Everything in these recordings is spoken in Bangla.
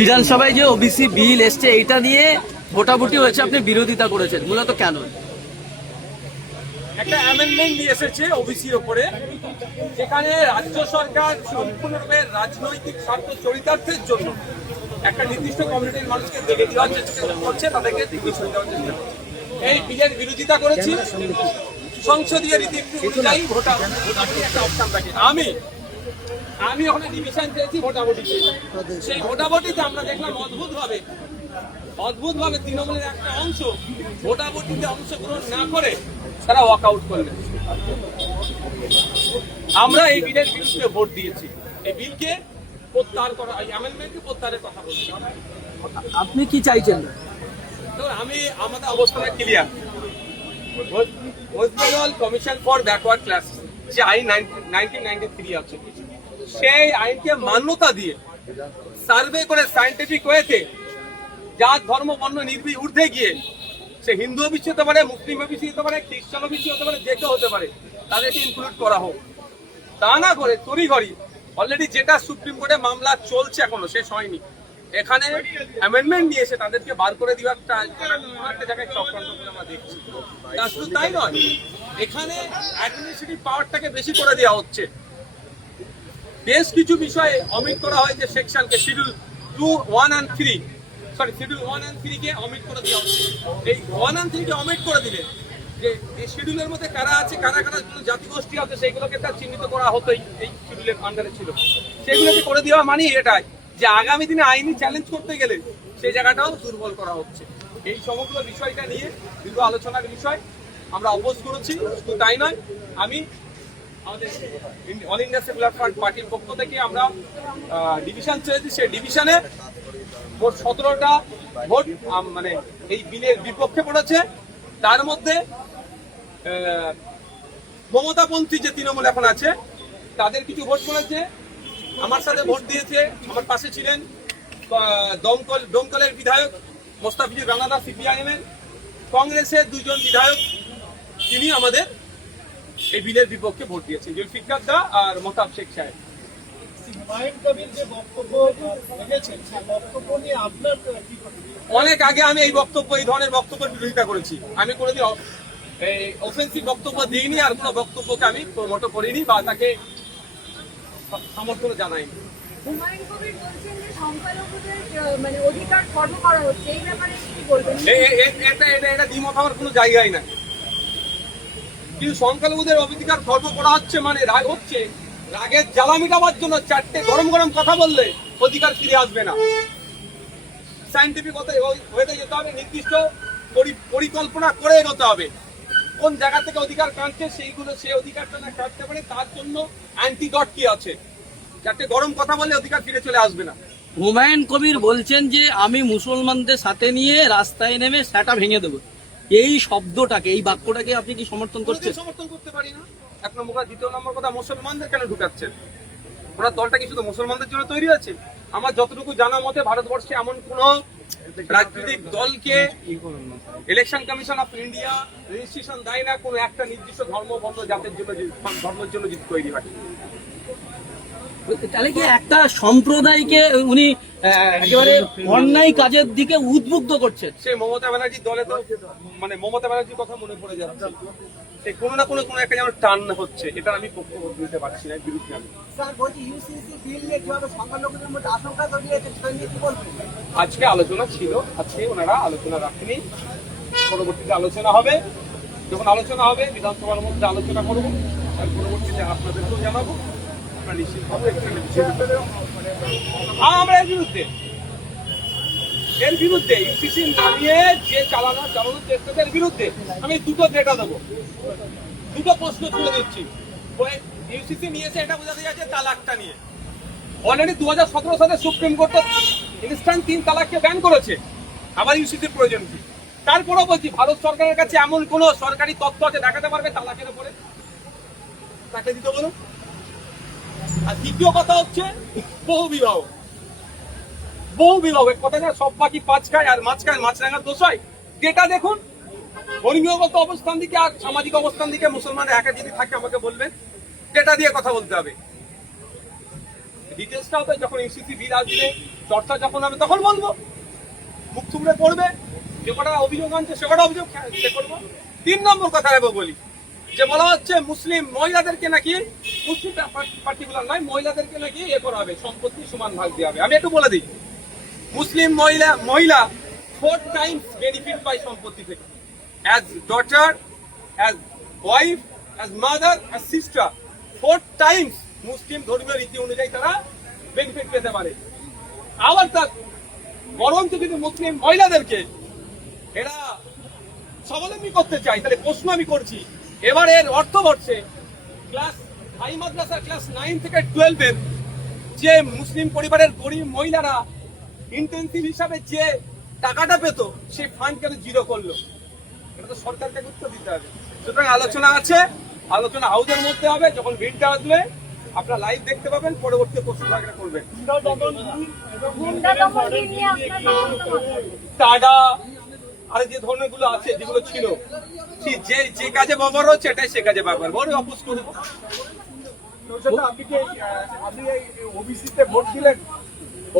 বিধানসভায় যে ওবিসি বিল এসছে এইটা নিয়ে ভোটাভুটি হয়েছে, আপনি বিরোধিতা করেছেন, মূলত কেন? একটা অ্যামেন্ডমেন্ট নিয়ে এসেছে ওবিসির ওপরে, যেখানে রাজ্য সরকার সম্পূর্ণরূপে রাজনৈতিক স্বার্থ চরিতার্থের জন্য একটা নির্দিষ্ট কমিউনিটির মানুষকে দেখে দেওয়ার চেষ্টা করছে, তাদেরকে দিকে সরে দেওয়ার চেষ্টা করছে। এই বিলের বিরোধিতা করেছি। সংসদীয় রীতি অনুযায়ী ভোটাভুটি একটা অপশন থাকে। আমি ওখানে ডিভিশন চেয়েছি ভোটাভুটিতে। সেই ভোটাভুটিতে আমরা দেখলাম অদ্ভুতভাবে তৃণমূলের একটা অংশ ভোটাভুটিতে অংশগ্রহণ না করে তারা ওয়াক আউট করলেন। আমরা এই বিলের বিরুদ্ধে ভোট দিয়েছি। এই বিলকে প্রত্যাহার করা, এই অ্যামেন্ডমেন্টকে প্রত্যাহারের কথা বলছি। আপনি কি চাইছেন? আমাদের অবস্থাটা clear. West Bengal commission for backward class যে আইন 1993 আছে, সেই আইনকে মান্যতা দিয়ে সার্ভে করে সায়েন্টিফিক ওয়েতে জাত ধর্ম বর্ণ ঊর্ধ্বে গিয়ে, সে হিন্দু ওবিসি হতে পারে, মুসলিম ওবিসি হতে পারে, খ্রিস্টান ওবিসি হতে পারে, যে কেউ হতে পারে, তাদেরকে ইনক্লুড করা হোক। তা না করে তড়িঘড়ি অলরেডি যেটা সুপ্রিম কোর্টে মামলা চলছে এখনো শেষ হয়নি, এখানে অ্যামেন্ডমেন্ট নিয়ে এসে তাদেরকে বার করে দেওয়ার একটা জায়গায় চক্রান্ত করে আমরা দেখছি। তা শুধু তাই নয়, এখানে অ্যাডমিনিস্ট্রেটিভ পাওয়ারটাকে বেশি করে দেওয়া হচ্ছে। বেশ কিছু বিষয়ে অমিট করা হয়েছে সেকশনকে, শিডিউল 1 and 3 কে অমিট করে দেওয়া হচ্ছে। এই 1 and 3 কে অমিট করে দিলে যে এই শিডিউলের মধ্যে কারা আছে, কারা জাতিগোষ্ঠী আছে, সেইগুলোকে তার চিহ্নিত করা হতোই, এই শিডিউলের আন্ডারে ছিল। সেগুলোকে করে দেওয়া মানে এটাই যে আগামী দিনে আইনি চ্যালেঞ্জ করতে গেলে সেই জায়গাটাও দুর্বল করা হচ্ছে। এই সমগ্র বিষয়টা নিয়ে দীর্ঘ আলোচনার বিষয়, আমরা অপোজ করেছি। শুধু তাই নয়, আমি আমাদের অল ইন্ডিয়া সেকুলার ফ্রন্ট পার্টির পক্ষ থেকে আমরা ডিভিশন চেয়েছি। সেই ডিভিশনে মোট 17টা ভোট মানে এই বিলের বিপক্ষে পড়েছে। তার মধ্যে মমতাপন্থী যে তৃণমূল এখন আছে তাদের কিছু ভোট পড়েছে, আমার সাথে ভোট দিয়েছে। আমার পাশে ছিলেন দমকলের বিধায়ক মোস্তাফিজুর রানাদা সিপিআইএম এর, কংগ্রেসের 2 জন বিধায়ক, তিনি আমাদের এই বিলের বিপক্ষে ভোট দিয়েছেন, জুলফিকার দা আর মহতাব শেখ সাহেব। অনেক আগে আমি এই ধরনের বক্তব্যের বিরোধিতা করেছি। আমি কোনোদিন অফেন্সিভ বক্তব্য দিইনি, আর কোনো বক্তব্যকে আমি প্রমোট করিনি বা তাকে সমর্থন জানাইনি। এটা দ্বিমত হওয়ার কোনো জায়গায় নাই। কিন্তু সংখ্যালঘুদের অধিকার খর্ব করা হচ্ছে মানে রাগ হচ্ছে, রাগের জ্বালা মিটাবার জন্য 4টে গরম গরম কথা বললে অধিকার ফিরে আসবে না। সায়েন্টিফিক হতে যেতে হবে, নির্দিষ্ট পরিকল্পনা করে এগোতে হবে। কোন জায়গা থেকে অধিকার কাটছে সেই অধিকারটা না কাটতে পারে, তার জন্য অ্যান্টিডট কি আছে। 4টে গরম কথা বললে অধিকার ফিরে চলে আসবে না। হুমায়ুন কবির বলছেন যে আমি মুসলমানদের সাথে নিয়ে রাস্তায় নেমে সেটা ভেঙে দেবো, এই শব্দটাকে, এই বাক্যটাকে আপনি কি সমর্থন করছেন? সমর্থন করতে পারি না। 1 নম্বর কথা। 2 নম্বর কথা, মুসলমানদের কেন ঢুকাচ্ছেন? ওনার দলটা কি শুধু মুসলমানদের জন্য তৈরি আছে? আমার যতটুকু জানা মতে ভারতবর্ষে এমন কোন রাজনৈতিক দলকে election commission of India registration দেয় না কোন একটা নির্দিষ্ট ধর্ম বর্ণ জাতের জন্য, ধর্মের জন্য যদি তৈরি হয়। তাহলে কি একটা সম্প্রদায়কে উনি একেবারে অন্যায় কাজের দিকে উদ্বুদ্ধ করছেন? সেই মমতা ব্যানার্জির দলে তো মানে মমতা ব্যানার্জির কথা মনে পড়ে যাচ্ছে। সেই কোনো না কোনো একটা যেন টান হচ্ছে, এটা আমি পক্ষ দিতে পারছি না, বিরুদ্ধে আমি। আজকে আলোচনা ছিল, আজকে ওনারা আলোচনা রাখেনি, পরবর্তীতে আলোচনা হবে। যখন আলোচনা হবে বিধানসভার মধ্যে আলোচনা করবো, আর পরবর্তীতে আপনাদেরকেও জানাবো। আমরা এর বিরুদ্ধে ইউসিসি নামিয়ে যে চালানোর চেষ্টাদের বিরুদ্ধে আমি 2টো ডেটা দেবো, 2টো প্রশ্ন তুলে দিচ্ছি। ইউসিসি নিয়েছে এটা বোঝাতে যাচ্ছে তালাকটা নিয়ে। অলরেডি 2017 সালে সুপ্রিম কোর্ট ইনস্ট্যান্ট 3 তালাককে ব্যান করেছে। আবার ইউসিসির প্রয়োজন কি? তারপরেও বলছি, ভারত সরকারের কাছে এমন কোন সরকারি তথ্য আছে দেখাতে পারবে তালাকের উপরে? তাকে দিতে বলুন। আর দ্বিতীয় কথা হচ্ছে বহু বিবাহ। কথাটা সব বাকি 5 খায় আর মাছ খায়, মাছ রাঙার দোষ হয়। যেটা দেখুন, ধর্মীয়গত অবস্থান দিকে আর সামাজিক অবস্থান দিকে মুসলমানরা একা যদি থাকে আমাকে বলবেন, ডেটা দিয়ে কথা বলতে হবে। ডিটেলসটাও তো যখন ইউসিসি বিল আসবে চর্চা যখন হবে তখন বলবো, মুখ থুবড়ে পড়বে, যে কটা অভিযোগ আনছে সে কটা অভিযোগ সে করবো। 3 নম্বর কথা বলি, যে বলা হচ্ছে মুসলিম মহিলাদেরকে নাকি, মুসলিম পার্টিকুলার নয়, মহিলাদেরকে নাকি করা হবে, সম্পত্তি সমান ভাগ দেওয়া হবে। আমি একটু বলে দিই, মুসলিম মহিলা 4 টাইমস বেনিফিট পায় সম্পত্তি থেকে, as daughter, as wife, as mother, as sister, 4 times মুসলিম ধর্মীয় রীতি অনুযায়ী তারা বেনিফিট পেতে পারে। আবার তার বরঞ্চ যদি মুসলিম মহিলাদেরকে এরা স্বাবলম্বী করতে চাই, তাহলে প্রশ্ন আমি করছি, এবারের অর্থবর্ষে ক্লাস হাই মাদ্রাসা ক্লাস 9 থেকে 12 এর যে মুসলিম পরিবারের গরিব মহিলারা ইন্টেনসিভ হিসাবে যে টাকাটা পেত, সেই ফান্ড কেন জিরো করলো? এটা তো সরকারকে উত্তর দিতে হবে। সুতরাং আলোচনা আছে, আলোচনা হাউসের মধ্যে হবে, যখন বিলটা আসবে আপনারা লাইভ দেখতে পাবেন, পরবর্তী প্রশ্ন করবেন। টাডা আর যে ধরনের গুলো আছে, যেগুলো ছিল, যে কাজে ব্যবহার হচ্ছে এটাই সে কাজে ব্যবহার, বড় অপোজ করবো।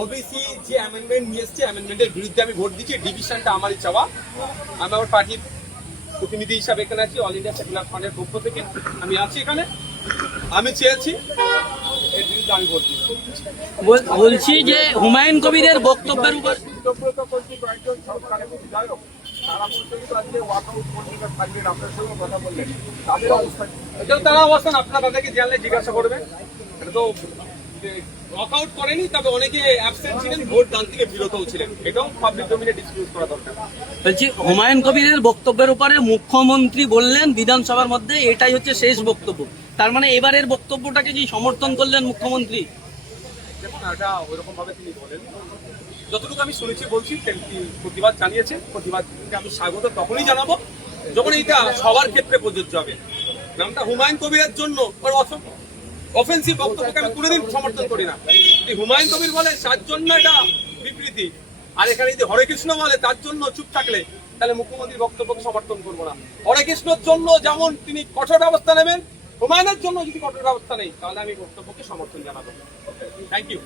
ওবিসি যে অ্যামেন্ডমেন্ট নিয়ে এসছে, অ্যামেন্ডমেন্টের বিরুদ্ধে আমি ভোট দিচ্ছি। ডিভিশনটা আমারই চাওয়া, আমি আমার পার্টির প্রতিনিধি হিসাবে এখানে আছি, অল ইন্ডিয়া সেকুলার ফ্রন্টের পক্ষ থেকে আমি আছি এখানে, আমি চেয়েছি এর বিরুদ্ধে আমি ভোট দিচ্ছি। বলছি যে হুমায়ুন কবিরের বক্তব্যের উপর তারা অবস্থান আপনারা তাদেরকে জানলে জিজ্ঞাসা করবেন। এটা তো ওয়াকআউট করেনি, তবে অনেকে অ্যাবসেন্ট ছিলেন, ভোট দান থেকে বিরতও ছিলেন, এটাও পাবলিক ডোমেইনে ডিসক্লোজ করা দরকার। বলছি হুমায়ুন কবিরের বক্তব্যের উপরে মুখ্যমন্ত্রী বললেন বিধানসভার মধ্যে এটাই হচ্ছে শেষ বক্তব্য, তার মানে এবারের বক্তব্যটাকে কি সমর্থন করলেন মুখ্যমন্ত্রী? দেখুন, এটা ওইরকম ভাবে তিনি বলেন, যতটুকু আমি শুনেছি বলছি, তিনি প্রতিবাদ জানিয়েছেন। প্রতিবাদকে আমি স্বাগত তখনই জানাবো যখন এটা সবার ক্ষেত্রে প্রযোজ্য হবে। নামটা হুমায়ুন কবিরের জন্য অফেন্সিভ বক্তব্যকে আমি কোনোদিন সমর্থন করি না। হুমায়ুন কবির বলে তার জন্য এটা বিবৃতি, আর এখানে যদি হরে কৃষ্ণ বলে তার জন্য চুপ থাকলে, তাহলে মুখ্যমন্ত্রীর বক্তব্যকে সমর্থন করবো না। হরে কৃষ্ণর জন্য যেমন তিনি কঠোর ব্যবস্থা নেবেন, হুমায়ুনের জন্য যদি কঠোর ব্যবস্থা নেই, তাহলে আমি বক্তব্যকে সমর্থন জানাবো। Thank you.